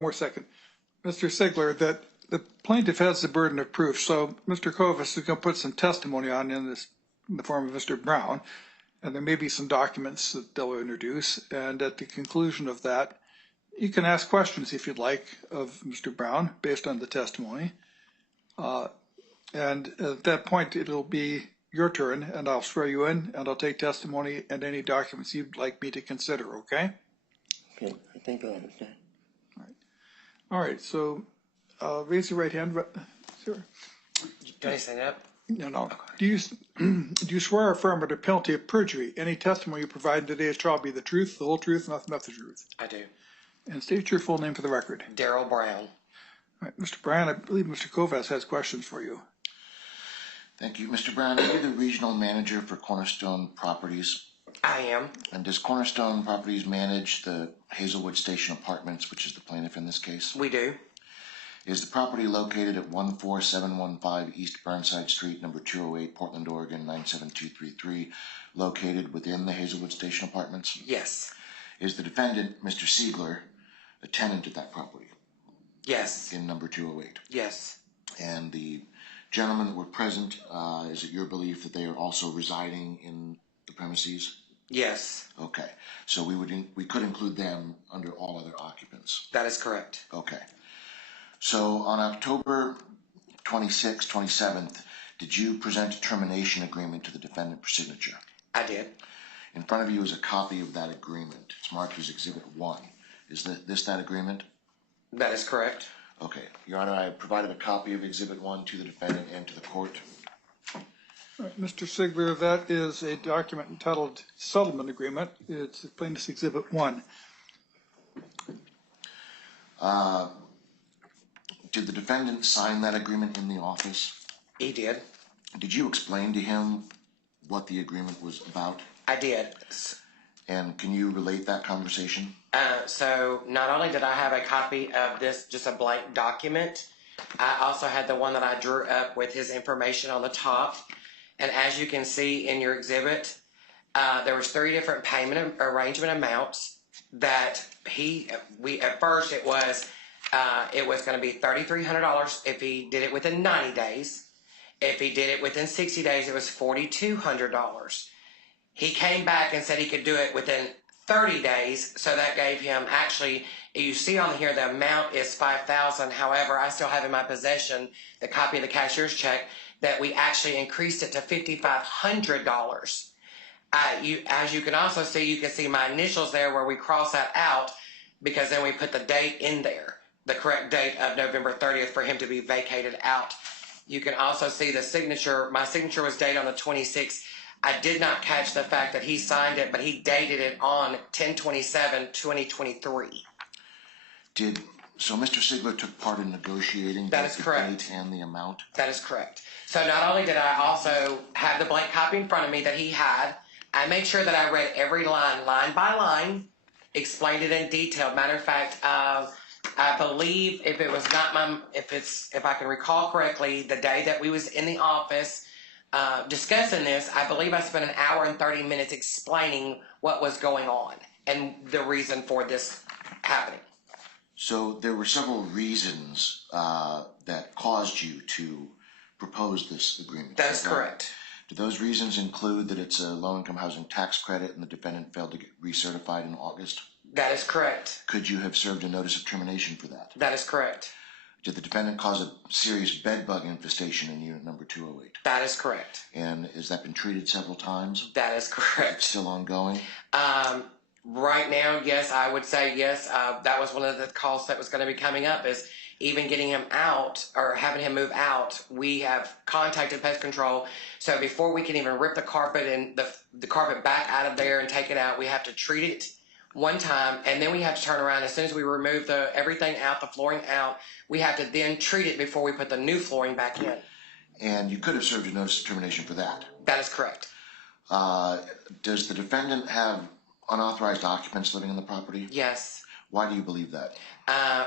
more second. Mr. Sigler, that the plaintiff has the burden of proof, so Mr. Kovas is going to put some testimony on in the form of Mr. Brown, and there may be some documents that they'll introduce, and at the conclusion of that, you can ask questions if you'd like of Mr. Brown based on the testimony. And at that point, it'll be your turn, and I'll swear you in, and I'll take testimony and any documents you'd like me to consider, okay? Okay, I think I understand. All right, so raise your right hand. Sir. Do I stand up? No. Do you swear or affirm under penalty of perjury any testimony you provide in today's trial be the truth, the whole truth, nothing but the truth? I do. And state your full name for the record. Daryl Brown. All right, Mr. Brown, I believe Mr. Kovas has questions for you. Thank you. Mr. Brown, are you the regional manager for Cornerstone Properties? I am. And does Cornerstone Properties manage the Hazelwood Station Apartments, which is the plaintiff in this case? We do. Is the property located at 14715 East Burnside Street, number 208, Portland, Oregon, 97233, located within the Hazelwood Station Apartments? Yes. Is the defendant, Mr. Sigler, a tenant at that property? Yes. In number 208? Yes. And the gentlemen that were present, is it your belief that they are also residing in the premises? Yes. Okay, so we could include them under all other occupants. That is correct. Okay, so on October 26th, 27th, did you present a termination agreement to the defendant for signature? I did. In front of you is a copy of that agreement. It's marked as Exhibit 1. Is this that agreement? That is correct. Okay, Your Honor, I provided a copy of Exhibit 1 to the defendant and to the court. All right, Mr. Sigler, that is a document entitled Settlement Agreement. It's Plaintiff's Exhibit 1. Did the defendant sign that agreement in the office? He did. Did you explain to him what the agreement was about? I did. And can you relate that conversation? So not only did I have a copy of this, just a blank document, I also had the one that I drew up with his information on the top. And as you can see in your exhibit, there was 3 different payment arrangement amounts that at first it was going to be $3,300 if he did it within 90 days. If he did it within 60 days, it was $4,200. He came back and said he could do it within 30 days, so that gave him, actually, you see on here the amount is $5,000. However, I still have in my possession the copy of the cashier's check that we actually increased it to $5,500. As you can also see, you can see my initials there where we cross that out because then we put the date in there, the correct date of November 30th for him to be vacated out. You can also see the signature. My signature was dated on the 26th. I did not catch the fact that he signed it, but he dated it on 10/27/2023. So Mr. Sigler took part in negotiating that is the correct. date and the amount? That is correct. So not only did I also have the blank copy in front of me that he had, I made sure that I read every line by line, explained it in detail. Matter of fact, I believe if I can recall correctly, the day that we was in the office discussing this, I believe I spent 1 hour and 30 minutes explaining what was going on and the reason for this happening. So there were several reasons that caused you to propose this agreement. That is correct. Do those reasons include that it's a low-income housing tax credit and the defendant failed to get recertified in August? That is correct. Could you have served a notice of termination for that? That is correct. Did the defendant cause a serious bed bug infestation in unit number 208? That is correct. And has that been treated several times? That is correct. Still ongoing? Right now, yes, I would say yes. That was one of the calls that was going to be coming up, is even getting him out or having him move out. We have contacted pest control. So before we can even rip the carpet and the carpet back out of there and take it out, we have to treat it one time, and then we have to turn around. As soon as we remove everything out, the flooring out, we have to then treat it before we put the new flooring back in. And you could have served a notice of termination for that? That is correct. Does the defendant have unauthorized occupants living in the property? Yes. Why do you believe that?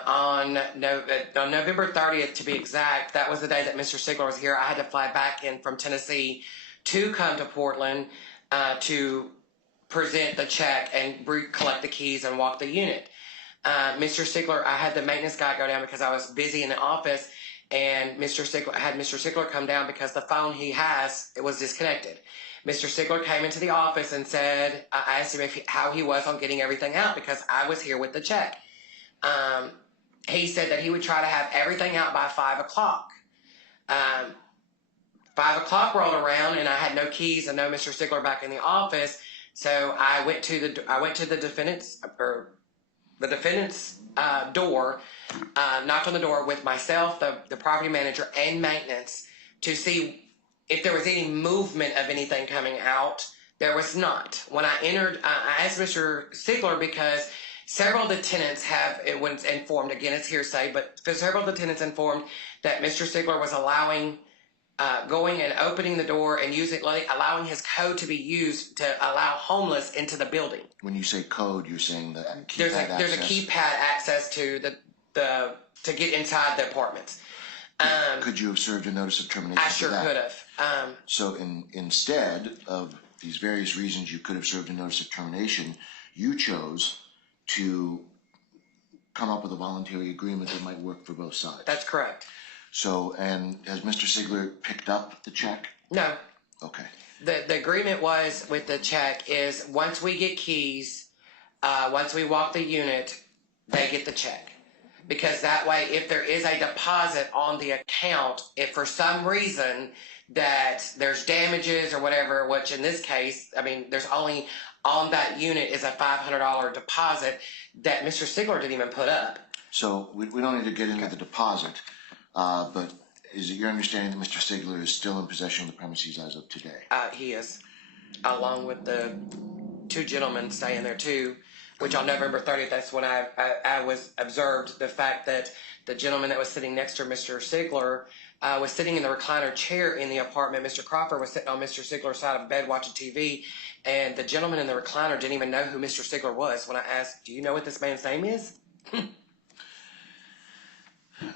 On November 30th, to be exact, that was the day that Mr. Sigler was here. I had to fly back in from Tennessee to come to Portland to present the check and collect the keys and walk the unit. Mr. Sigler, I had the maintenance guy go down because I was busy in the office, and I had Mr. Sigler come down because the phone he has, it was disconnected. Mr. Sigler came into the office and said, I asked him how he was on getting everything out because I was here with the check. He said that he would try to have everything out by 5 o'clock. 5 o'clock rolled around and I had no keys and no Mr. Sigler back in the office. So I went to the defendant's door, knocked on the door with myself, the property manager, and maintenance to see if there was any movement of anything coming out. There was not. When I entered, I asked Mr. Sigler because several of the tenants it was informed, again it's hearsay, but several of the tenants informed that Mr. Sigler was going and opening the door and allowing his code to be used to allow homeless into the building. When you say code, you're saying that There's a keypad access to to get inside the apartments. Could you have served a notice of termination? I sure could have. So instead of these various reasons you could have served a notice of termination, you chose to come up with a voluntary agreement that might work for both sides. That's correct. So, and has Mr. Sigler picked up the check? No. Okay. The agreement was with the check is once we get keys, once we walk the unit, they get the check. Because that way, if there is a deposit on the account, if for some reason that there's damages or whatever, which in this case, I mean, there's only on that unit is a $500 deposit that Mr. Sigler didn't even put up. So we don't need to get into the deposit, but is it your understanding that Mr. Sigler is still in possession of the premises as of today? He is, along with the two gentlemen staying there too, which on November 30th, that's when I was observed the fact that the gentleman that was sitting next to Mr. Sigler was sitting in the recliner chair in the apartment. Mr. Cropper was sitting on Mr. Sigler's side of the bed watching TV, and the gentleman in the recliner didn't even know who Mr. Sigler was. When I asked, do you know what this man's name is?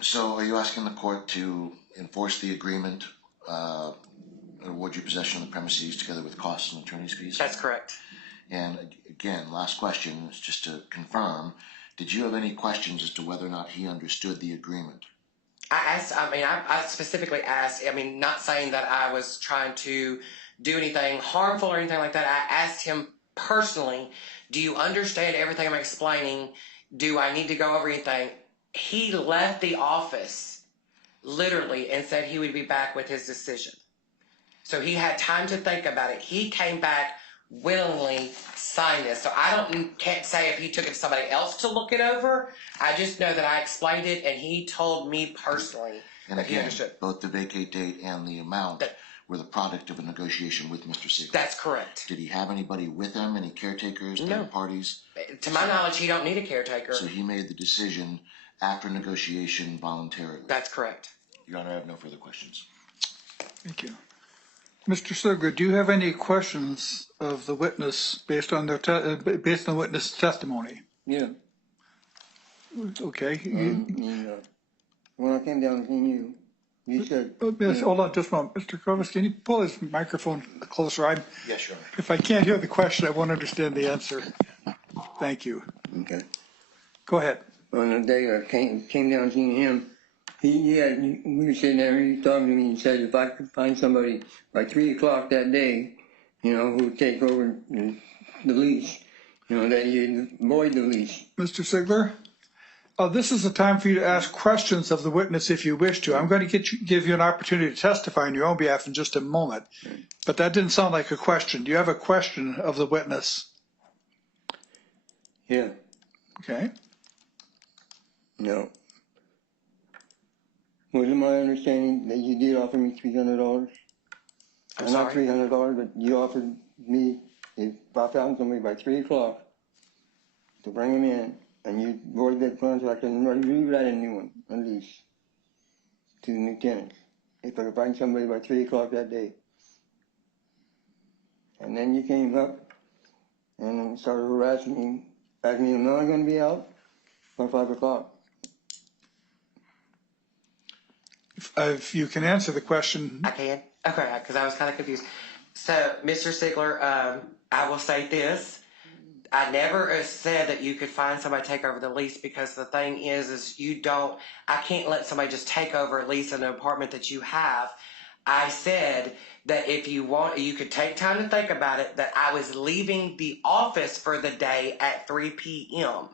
So are you asking the court to enforce the agreement, award you possession of the premises together with costs and attorney's fees? That's correct. And again, last question is just to confirm, did you have any questions as to whether or not he understood the agreement? I specifically asked, not saying that I was trying to do anything harmful or anything like that. I asked him personally, do you understand everything I'm explaining? Do I need to go over anything? He left the office literally and said he would be back with his decision. So he had time to think about it. He came back willingly signed this. So can't say if he took it to somebody else to look it over. I just know that I explained it and he told me personally and that again, he understood. Both the vacate date and the amount were the product of a negotiation with Mr. Sigler. That's correct. Did he have anybody with him, any caretakers, third parties? To my knowledge, he don't need a caretaker. So he made the decision after negotiation voluntarily. That's correct. Your Honor, I have no further questions. Thank you. Mr. Sigler, do you have any questions of the witness based on the witness testimony? Yeah. Okay. When I came down and seen you, you said... Yes, hold on just a moment. Mr. Kovas, can you pull his microphone closer? Yes, Your Honor. If I can't hear the question, I won't understand the answer. Thank you. Okay. Go ahead. On the day I came down and seen him, we were sitting there and he talking to me and said if I could find somebody by 3 o'clock that day, who would take over the lease, that he'd void the lease. Mr. Sigler, this is the time for you to ask questions of the witness if you wish to. I'm going to give you an opportunity to testify on your own behalf in just a moment, but that didn't sound like a question. Do you have a question of the witness? Yeah. Okay. No. Was it my understanding that you did offer me $300? I'm Not sorry? $300, but you offered me, if I found somebody by 3 o'clock, to bring him in, and you void that contract and rewrite a new one, a lease, to the new tenants. If I could find somebody by 3 o'clock that day. And then you came up and started harassing me, asking me, am I going to be out by 5 o'clock? If you can answer the question. I can? Okay, because I was kind of confused. So, Mr. Sigler, I will say this. I never said that you could find somebody to take over the lease, because the thing is I can't let somebody just take over a lease in an apartment that you have. I said that if you want, you could take time to think about it, that I was leaving the office for the day at 3 p.m.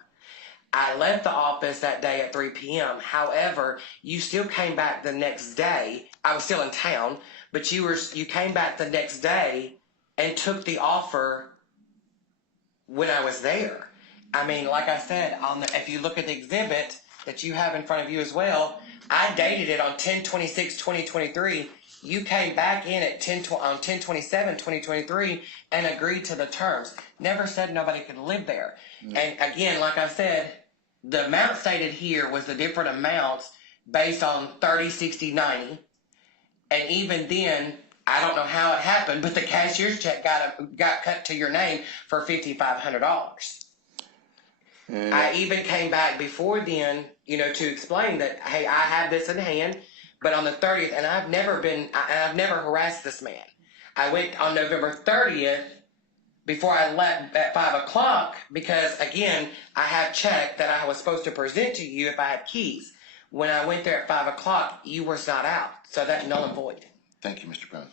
I left the office that day at 3 p.m. However, you still came back the next day. I was still in town, but you came back the next day and took the offer when I was there. I mean, like I said, if you look at the exhibit that you have in front of you as well, I dated it on 10/26/2023. You came back in at 10/27/2023 and agreed to the terms. Never said nobody could live there. And again, like I said, the amount stated here was the different amounts based on 30, 60, 90. And even then, I don't know how it happened, but the cashier's check got cut to your name for $5,500. I even came back before then, to explain that, hey, I have this in hand, but on the 30th, and I've never harassed this man. I went on November 30th before I left at 5 o'clock because, again, I have checked that I was supposed to present to you if I had keys. When I went there at 5 o'clock, you were not out, so that's null and void. Thank you, Mr. Brown.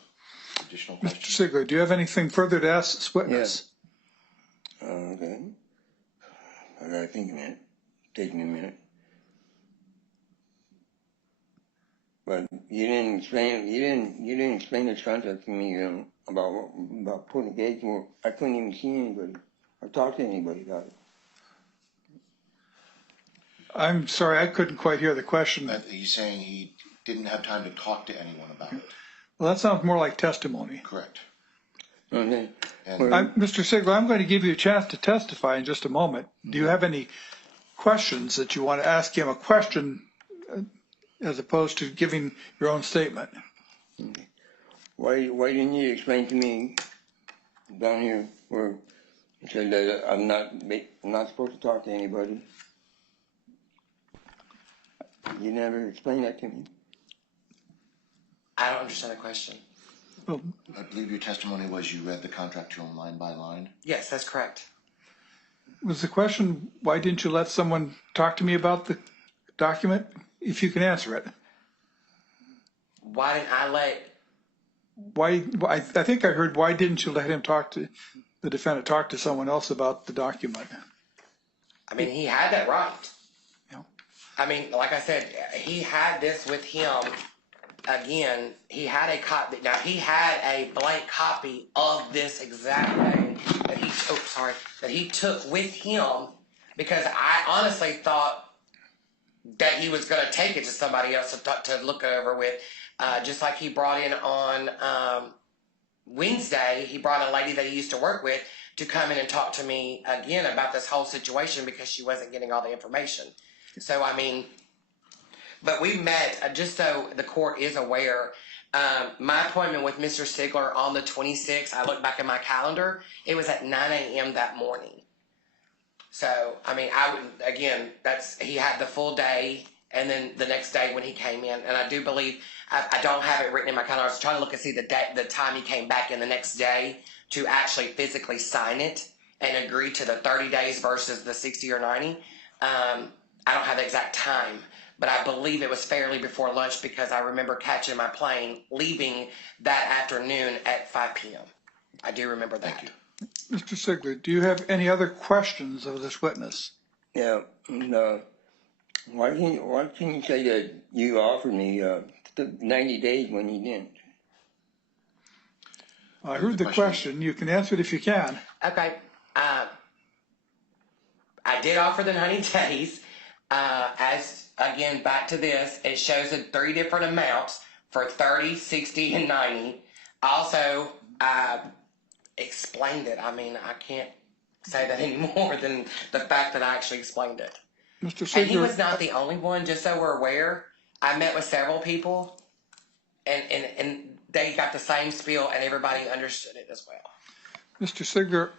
Additional Mr. questions? Sigler, do you have anything further to ask this witness? Okay. I gotta think a minute. Take me a minute. But you didn't explain this contract to me about putting gates where I couldn't even see anybody or talk to anybody about it. I'm sorry, I couldn't quite hear the question. He's saying he didn't have time to talk to anyone about it. Well, that sounds more like testimony. Correct. Okay. Mr. Sigler, I'm going to give you a chance to testify in just a moment. Do you have any questions that you want to ask him a question as opposed to giving your own statement? Okay. Why didn't you explain to me down here where you said that I'm not supposed to talk to anybody? You never explained that to me. I don't understand the question. Well, I believe your testimony was you read the contract to him line by line. Yes, that's correct. was the question, why didn't you let someone talk to me about the document? If you can answer it. Why didn't I let... Why I think I heard, why didn't you let him the defendant talk to someone else about the document? I mean, he had that right. Yeah. I mean, like I said, he had this with him. Again, he had a copy. Now, he had a blank copy of this exact thing that he took with him, because I honestly thought that he was going to take it to somebody else to look over with. Just like he brought in on Wednesday, he brought a lady that he used to work with to come in and talk to me again about this whole situation because she wasn't getting all the information. So, I mean, but we met, just so the court is aware, my appointment with Mr. Sigler on the 26th, I looked back at my calendar, it was at 9 a.m. that morning. So, I mean, he had the full day, and then the next day when he came in, and I do believe, I don't have it written in my calendar, I was trying to look and see the time he came back in the next day to actually physically sign it and agree to the 30 days versus the 60 or 90. I don't have the exact time, but I believe it was fairly before lunch because I remember catching my plane leaving that afternoon at 5 p.m. I do remember that. Thank you. Mr. Sigler, do you have any other questions of this witness? Yeah. Why can you say that you offered me 90 days when you didn't? I heard the question. You can answer it if you can. Okay. I did offer the 90 days. As again, back to this, it shows the 3 different amounts for 30, 60, and 90. Also, I explained it. I mean, I can't say that any more than the fact that I actually explained it. Mr. Sigler, And he was not the only one, just so we're aware. I met with several people, and they got the same spiel, and everybody understood it as well. Mr. Sigler,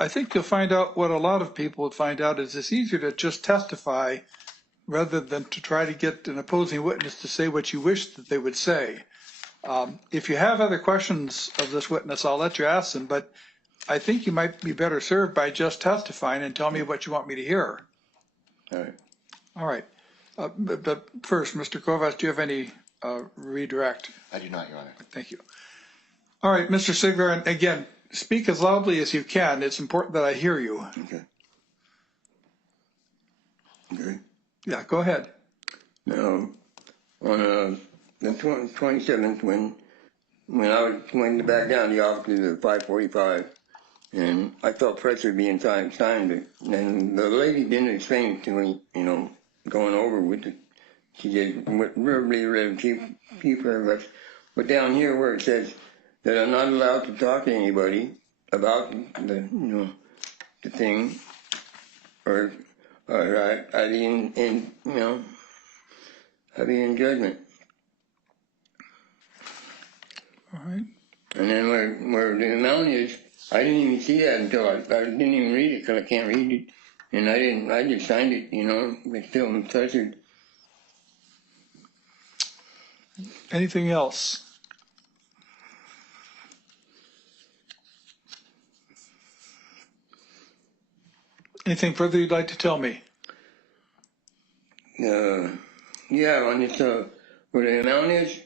I think you'll find out what a lot of people would find out is it's easier to just testify rather than to try to get an opposing witness to say what you wish that they would say. If you have other questions of this witness, I'll let you ask them, but I think you might be better served by just testifying and tell me what you want me to hear. All right. All right. But first, Mr. Kovas, do you have any redirect? I do not, Your Honor. Thank you. All right, Mr. Sigler, and again, speak as loudly as you can. It's important that I hear you. Okay. Okay. Yeah, go ahead. Now, on the 27th, when I went back down to the office at 5:45, and I felt pressure being signed, and the lady didn't explain it to me, going over with it. She just verbally read a few paragraphs. But down here where it says that I'm not allowed to talk to anybody about the thing, or I be in judgment. All right. And then where the amount is, I didn't even see that until I didn't even read it because I can't read it, and I just signed it, but still I'm pressured. Anything else? Anything further you'd like to tell me? Yeah, on this, where the amount is,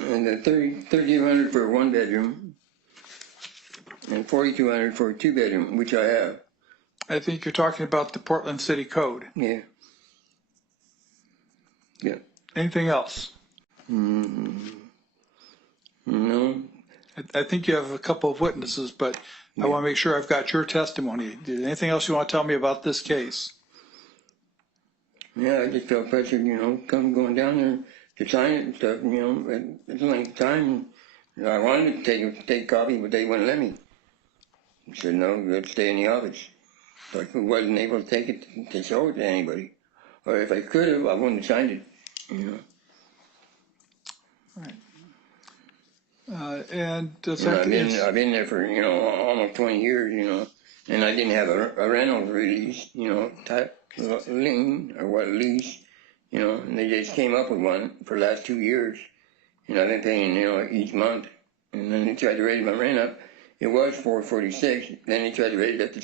and the 3,200 for a 1-bedroom, and 4,200 for a 2-bedroom, which I have. I think you're talking about the Portland City Code. Yeah. Yeah. Anything else? No. I think you have a couple of witnesses, but I want to make sure I've got your testimony. Anything else you want to tell me about this case? Yeah, I just felt pressured, going down there to sign it and stuff, at the length of time. I wanted to take a copy, but they wouldn't let me. They said, no, you have to stay in the office. So I wasn't able to take it to show it to anybody. Or if I could have, I wouldn't have signed it, All right. And I've been there for, almost 20 years, and I didn't have a rental release, type lien or what lease, and they just came up with one for the last 2 years, and I've been paying, each month, and then they tried to raise my rent up. It was $446, then they tried to raise it up to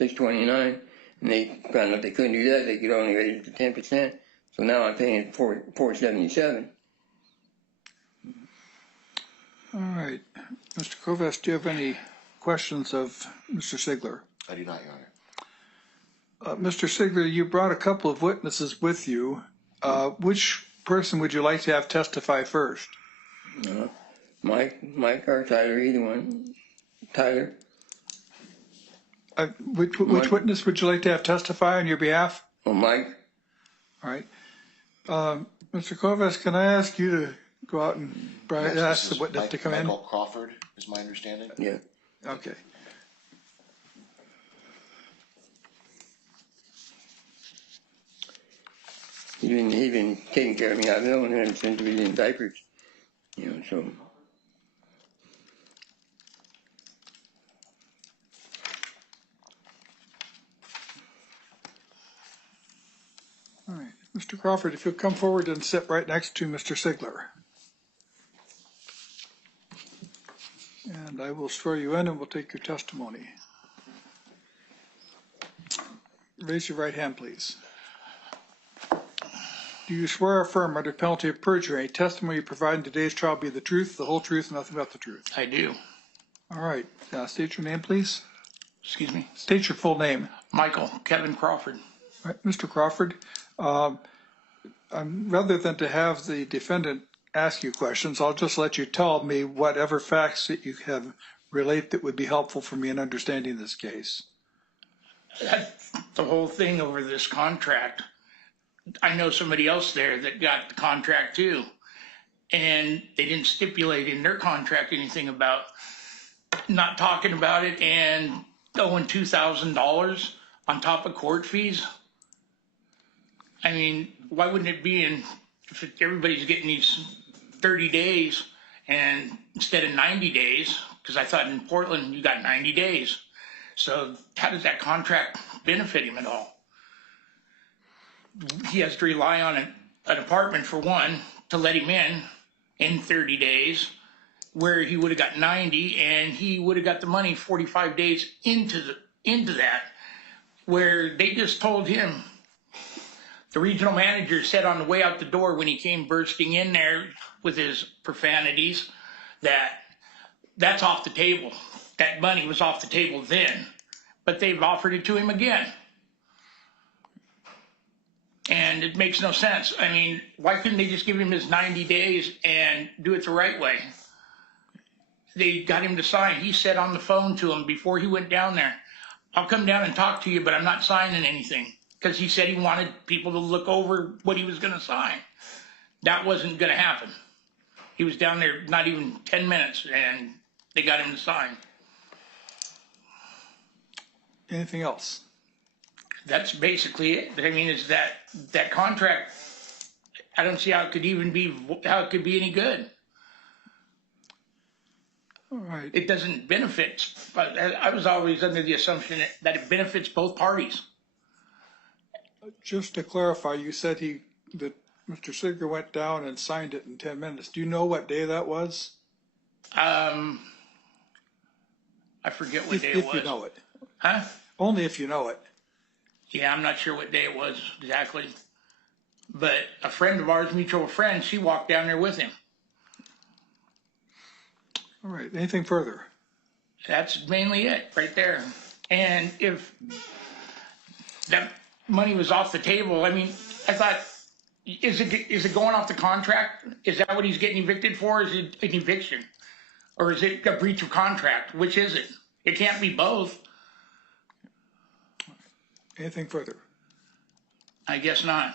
$629, and they found out they couldn't do that. They could only raise it to 10%, so now I'm paying $477. all right. Mr. Kovas, do you have any questions of Mr. Sigler? I do not, Your Honor. Mr. Sigler, you brought a couple of witnesses with you. Which person would you like to have testify first? Mike or Tyler, either one. Tyler. Which witness would you like to have testify on your behalf? Oh, Mike. All right. Mr. Kovas, can I ask you to go out and ask the witness to come in? Michael Crawford is my understanding. Yeah. Okay. He's been taking care of me. I've known him since we was in diapers, so. All right. Mr. Crawford, if you'll come forward and sit right next to Mr. Sigler. And I will swear you in and we'll take your testimony. Raise your right hand, please. Do you swear or affirm under penalty of perjury any testimony you provide in today's trial be the truth, the whole truth, and nothing but the truth? I do. All right. State your name, please. Excuse me. State your full name. Michael Kevin Crawford. All right. Mr. Crawford, rather than to have the defendant ask you questions, I'll just let you tell me whatever facts that you have related that would be helpful for me in understanding this case. The whole thing over this contract, I know somebody else there that got the contract too, and they didn't stipulate in their contract anything about not talking about it and owing $2,000 on top of court fees. I mean, why wouldn't it be if everybody's getting these 30 days and instead of 90 days, because I thought in Portland you got 90 days. So how does that contract benefit him at all? He has to rely on an apartment for one to let him in 30 days. where he would have got 90 and he would have got the money 45 days into that, where they just told him, the regional manager said on the way out the door when he came bursting in there with his profanities, that's off the table. That money was off the table then, but they've offered it to him again. And it makes no sense. I mean, why couldn't they just give him his 90 days and do it the right way? They got him to sign. He said on the phone to him before he went down there, I'll come down and talk to you, but I'm not signing anything. Because he said he wanted people to look over what he was going to sign. That wasn't going to happen. He was down there not even 10 minutes, and they got him to sign. Anything else? That's basically it. I mean, is that contract, I don't see how it could be any good. All right. It doesn't benefit, but I was always under the assumption that it benefits both parties. Just to clarify, you said that Mr. Sigler went down and signed it in 10 minutes. Do you know what day that was? I forget what day it was. If you know it. Huh? Only if you know it. Yeah, I'm not sure what day it was exactly. But a friend of ours, mutual friend, she walked down there with him. All right. Anything further? That's mainly it right there. And if that money was off the table, I mean, I thought, is it going off the contract? Is that what he's getting evicted for? Is it an eviction? Or is it a breach of contract? Which is it? It can't be both. Anything further? I guess not.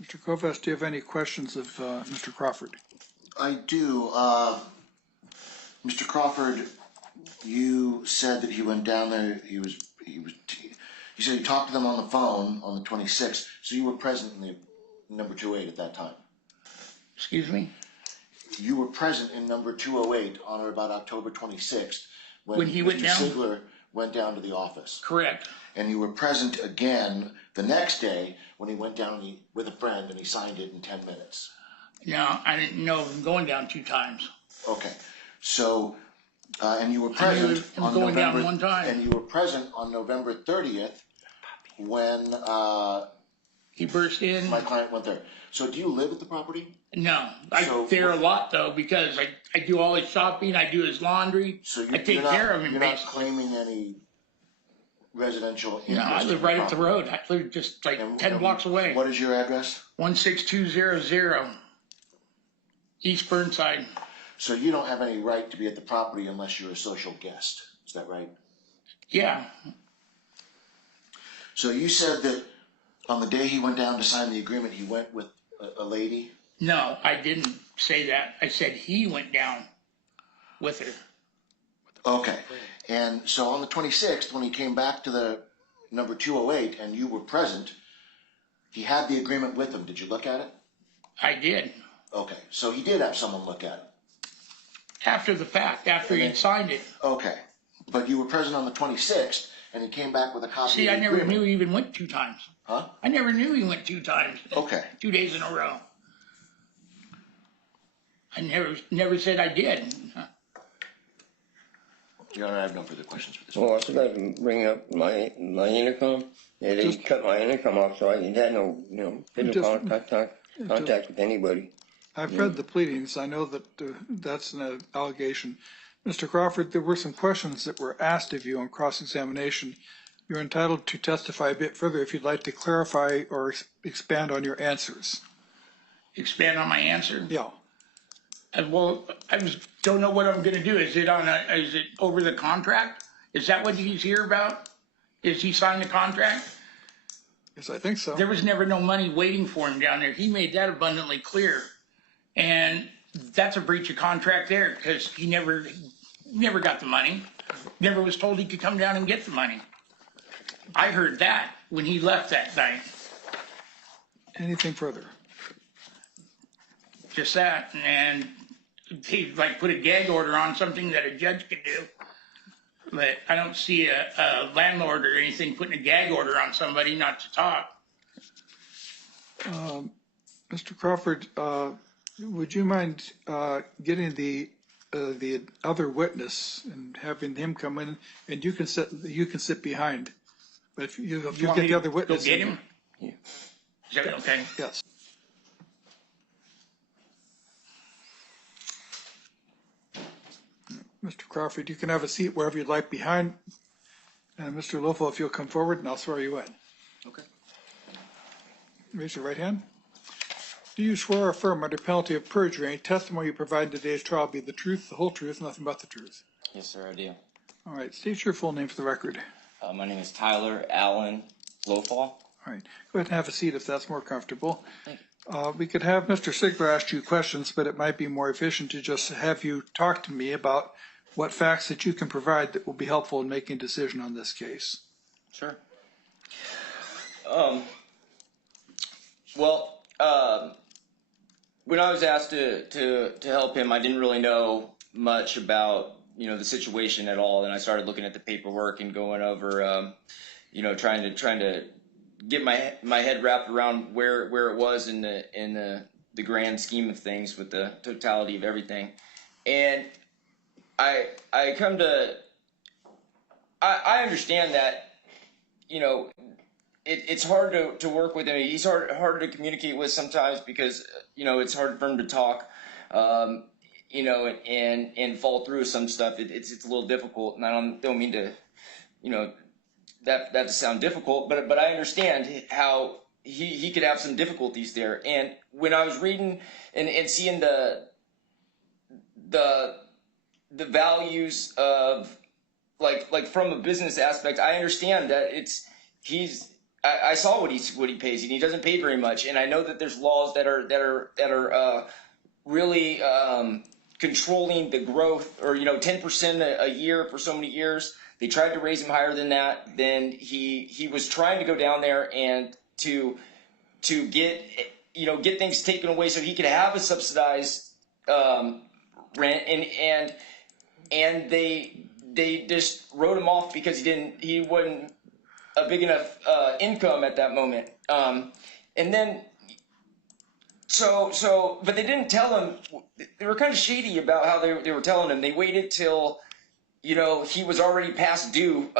Mr. Kovas, do you have any questions of Mr. Crawford? I do. Mr. Crawford, you said that he went down there. You said you talked to them on the phone on the 26th. So you were present in the number 208 at that time. Excuse me? You were present in number 208 on or about October 26th When he went down? Mr. Sigler went down to the office. Correct. And you were present again the next day when he went down with a friend and he signed it in 10 minutes. No, I didn't know him going down 2 times. Okay. So, and you were present on going November, down 1 time. And you were present on November 30th when He burst in. my client went there. So do you live at the property? No, I'm there a lot though because I do all his shopping, I do his laundry, So I take care of him You're not basically. claiming any residential interest. No, I live right up the road. I live just like 10 blocks away. What is your address? 16200 East Burnside. So you don't have any right to be at the property unless you're a social guest. Is that right? Yeah, So you said that on the day he went down to sign the agreement, he went with a lady? no, I didn't say that. I said he went down with her. Okay. And so on the 26th, when he came back to the number 208 and you were present, he had the agreement with him. Did you look at it? I did. Okay. So he did have someone look at it. After the fact, after he had signed it. Okay. But you were present on the 26th and he came back with a copy See, of I the never agreement. knew he even went 2 times. Huh? I never knew he went 2 times. Okay. 2 days in a row. I never said I did. Your Honor, I have no further questions for this. Well, I forgot to bring up my intercom. Yeah, they cut my intercom off, so I had no, physical contact with anybody. I've read the pleadings. I know that that's an allegation. Mr. Crawford, there were some questions that were asked of you on cross-examination. You're entitled to testify a bit further if you'd like to clarify or expand on your answers. Expand on my answer? Yeah. Well, don't know what I'm going to do. Is it over the contract? Is that what he's here about? Is he signed the contract? Yes, I think so. There was never no money waiting for him down there. He made that abundantly clear. And that's a breach of contract there because he never got the money. Never was told he could come down and get the money. I heard that when he left that night. Anything further? Just that. And he put a gag order on something that a judge could do. But I don't see a landlord or anything putting a gag order on somebody not to talk. Mr. Crawford, would you mind getting the the other witness and having him come in, and you can sit behind. But if you Want get me the to other witness, Go get him? Yeah. Is that okay? yes. Mr. Crawford, you can have a seat wherever you'd like behind. And Mr. Loeffel, if you'll come forward, and I'll swear you in. Okay. Raise your right hand. Do you swear or affirm under penalty of perjury any testimony you provide in today's trial be the truth, the whole truth, nothing but the truth? Yes, sir, I do. All right, state your full name for the record. My name is Tyler Allen Lofall. All right, go ahead and have a seat if that's more comfortable. We could have Mr. Sigler ask you questions, but it might be more efficient to just have you talk to me about what facts that you can provide that will be helpful in making a decision on this case. Sure. When I was asked to help him, I didn't really know much about the situation at all. And I started looking at the paperwork and going over, trying to get my head wrapped around where it was in the grand scheme of things with the totality of everything. And I understand that it's hard to work with him. He's harder to communicate with sometimes because it's hard for him to talk, and fall through some stuff. It's a little difficult, and I don't mean to that to sound difficult, but I understand how he could have some difficulties there. And when I was reading and seeing the values of like from a business aspect, I understand that I saw what he pays, and he doesn't pay very much. And I know that there's laws that are really controlling the growth, or 10% a year for so many years. They tried to raise him higher than that. Then he was trying to go down there and to get things taken away so he could have a subsidized rent, and they just wrote him off because he wasn't a big enough income at that moment. And then but they didn't tell him. They were kind of shady about how they were telling him. They waited till he was already past due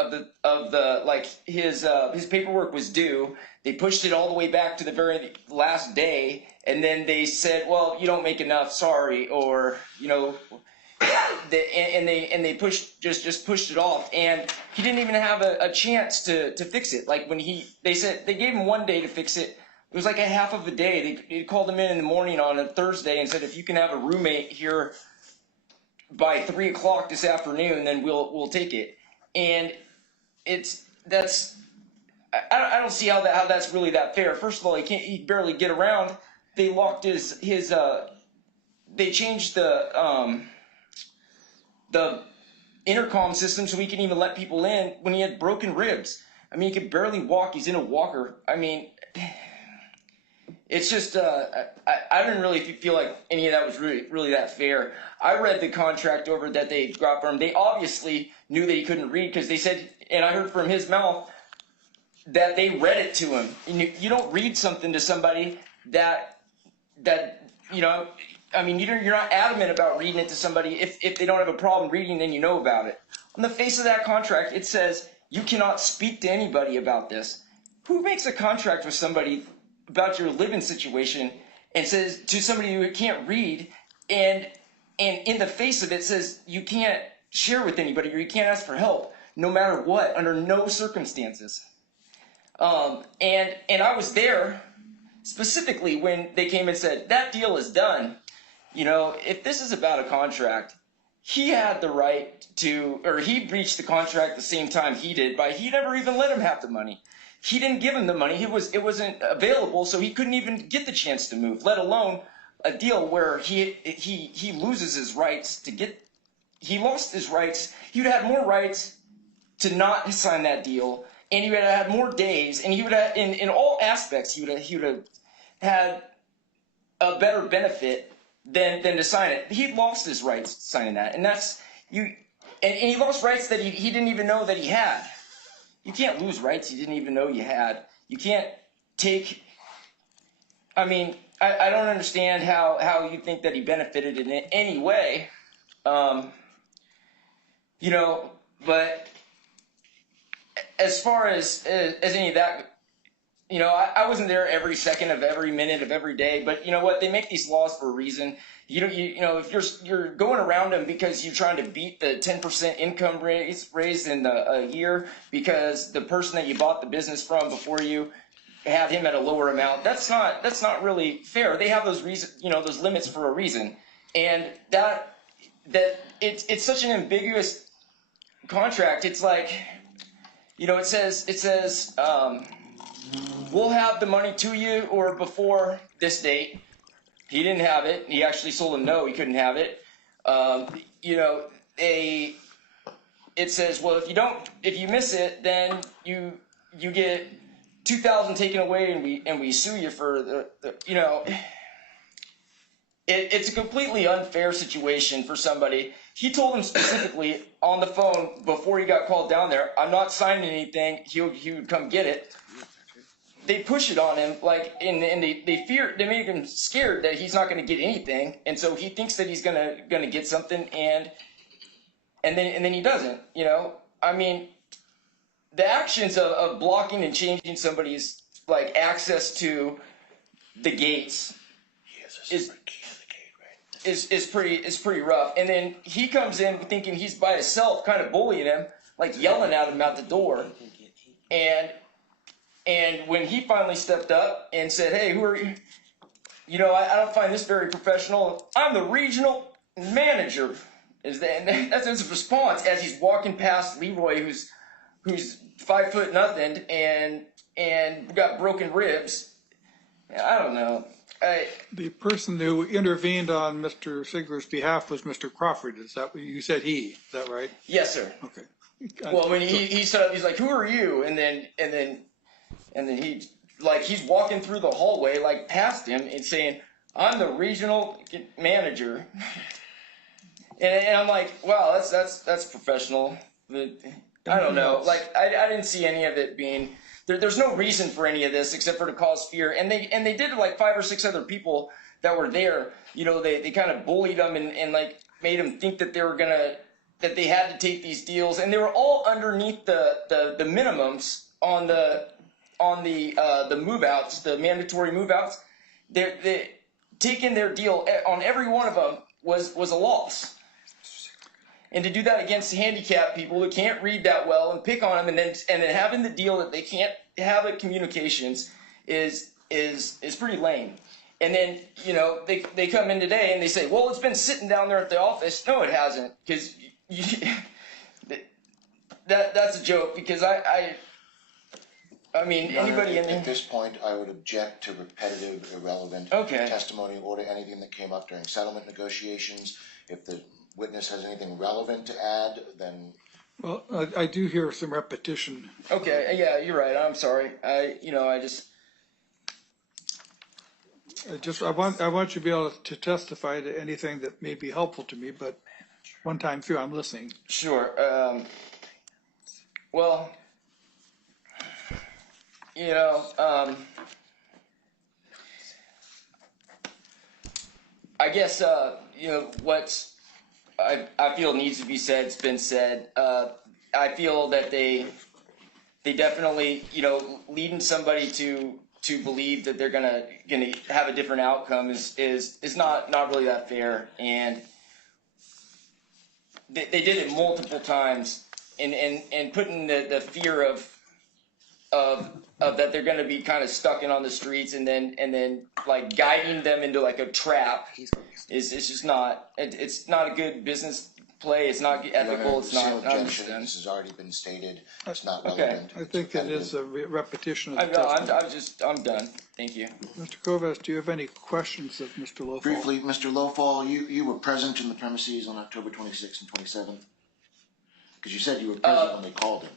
his paperwork was due. They pushed it all the way back to the very last day, and then they said, well, you don't make enough, sorry, or they pushed pushed it off, and he didn't even have a chance to fix it. Like when they said they gave him 1 day to fix it. It was like a half of a day. They called him in the morning on a Thursday and said, if you can have a roommate here by 3 o'clock this afternoon, then we'll take it. And I don't see how that's really that fair. First of all, he barely get around. They locked his they changed the intercom system so he can even let people in when he had broken ribs. I mean, he could barely walk. He's in a walker. I mean, it's just I didn't really feel like any of that was really that fair. I read the contract over that they got for him. They obviously knew that he couldn't read, because they said, and I heard from his mouth, that they read it to him. And you don't read something to somebody that I mean, you're not adamant about reading it to somebody if they don't have a problem reading and you know about it. On the face of that contract, it says you cannot speak to anybody about this. Who makes a contract with somebody about your living situation and says to somebody who can't read, and in the face of it says you can't share with anybody or you can't ask for help no matter what, under no circumstances? And I was there specifically when they came and said that deal is done. If this is about a contract, he had the right to, or he breached the contract the same time he did by he never even let him have the money. He didn't give him the money. It wasn't available, so he couldn't even get the chance to move, let alone a deal where he loses his rights to get. He lost his rights. He would have had more rights to not sign that deal, and he would have had more days, and he would have, in all aspects, he would have had a better benefit than to sign it. He lost his rights signing that, and that's you. And he lost rights that he didn't even know that he had. You can't lose rights you didn't even know you had. You can't take. I mean, I don't understand how you think that he benefited in any way. You know, but as far as any of that, you know, I wasn't there every second of every minute of every day, but you know what? They make these laws for a reason. You know, if you're going around them because you're trying to beat the 10% income raised in a year because the person that you bought the business from before you have him at a lower amount, that's not really fair. They have those those limits for a reason, and that it's such an ambiguous contract. It's like, you know, it says we'll have the money to you or before this date. He didn't have it. He actually told him no, he couldn't have it. You know, it says, well, if you miss it, then you get 2,000 taken away, and we sue you for the you know. It's a completely unfair situation for somebody. He told him specifically on the phone before he got called down there, I'm not signing anything. He would come get it. They push it on him, like, and they make him scared that he's not going to get anything, and so he thinks that he's gonna get something, and then he doesn't. You know, I mean, the actions of blocking and changing somebody's like access to the gates is pretty rough. And then he comes in thinking he's by himself, kind of bullying him, like yelling at him out the door. And when he finally stepped up and said, "Hey, who are you? You know, I don't find this very professional. I'm the regional manager." That's his response as he's walking past Leroy, who's 5'0" and got broken ribs. I don't know. The person who intervened on Mr. Sigler's behalf was Mr. Crawford. Is that what you said? Is that right? Yes, sir. Okay. Well, when he stood up, he's like, "Who are you?" And then he, like, he's walking through the hallway, like, past him and saying, "I'm the regional manager." And I'm like, wow, that's professional. But I don't know. Like, I didn't see any of it being. There's no reason for any of this except for to cause fear. And they did it, like 5 or 6 other people that were there. You know, they kind of bullied them and like made them think that that they had to take these deals, and they were all underneath the minimums on the move outs, the mandatory move outs. They taking their deal on every one of them was a loss. And to do that against handicapped people who can't read that well and pick on them, and then having the deal that they can't have at communications is pretty lame. And then, you know, they come in today and they say, well, it's been sitting down there at the office. No, it hasn't, because that's a joke. Because I mean, anybody in there. At this point, I would object to repetitive, irrelevant testimony or to anything that came up during settlement negotiations. If the witness has anything relevant to add, then. Well, I do hear some repetition. Okay, yeah, you're right. I'm sorry. I want you to be able to testify to anything that may be helpful to me, but one time through, I'm listening. Sure. Well, you know, I guess you know what I feel needs to be said's been said. I feel that they definitely, you know, leading somebody to believe that they're gonna have a different outcome is not really that fair, and they did it multiple times, and putting the fear of that they're going to be kind of stuck in on the streets, and then like guiding them into like a trap is just not. It's not a good business play. It's not ethical. It's not. Objection. This has already been stated. It's not relevant. I think it is a repetition of the testimony. I'm done. Thank you. Mr. Kovas, do you have any questions of Mr. Lowfall? Briefly, Mr. Lowfall, you were present in the premises on October 26th and 27th? Because you said you were present when they called him.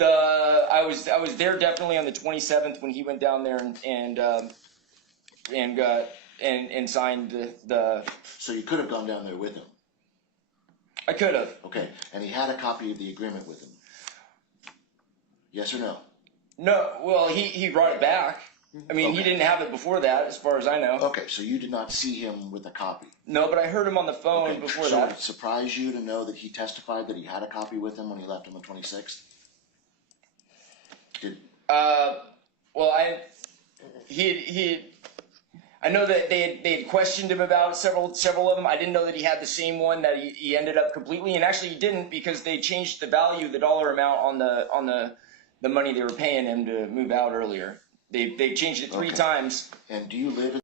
I was there definitely on the 27th when he went down there and signed the. So you could have gone down there with him. I could have. Okay, and he had a copy of the agreement with him. Yes or no? No. Well, he brought it back. I mean, he Okay. didn't have it before that, as far as I know. Okay, so you did not see him with a copy. No, but I heard him on the phone Okay, before so would that. it surprise you to know that he testified that he had a copy with him when he left on the 26th? Did, Well, I know that they had questioned him about several of them. I didn't know that he had the same one that he ended up completely, and actually he didn't, because they changed the value, the dollar amount on the money they were paying him to move out earlier. They changed it three Okay. times. and do you live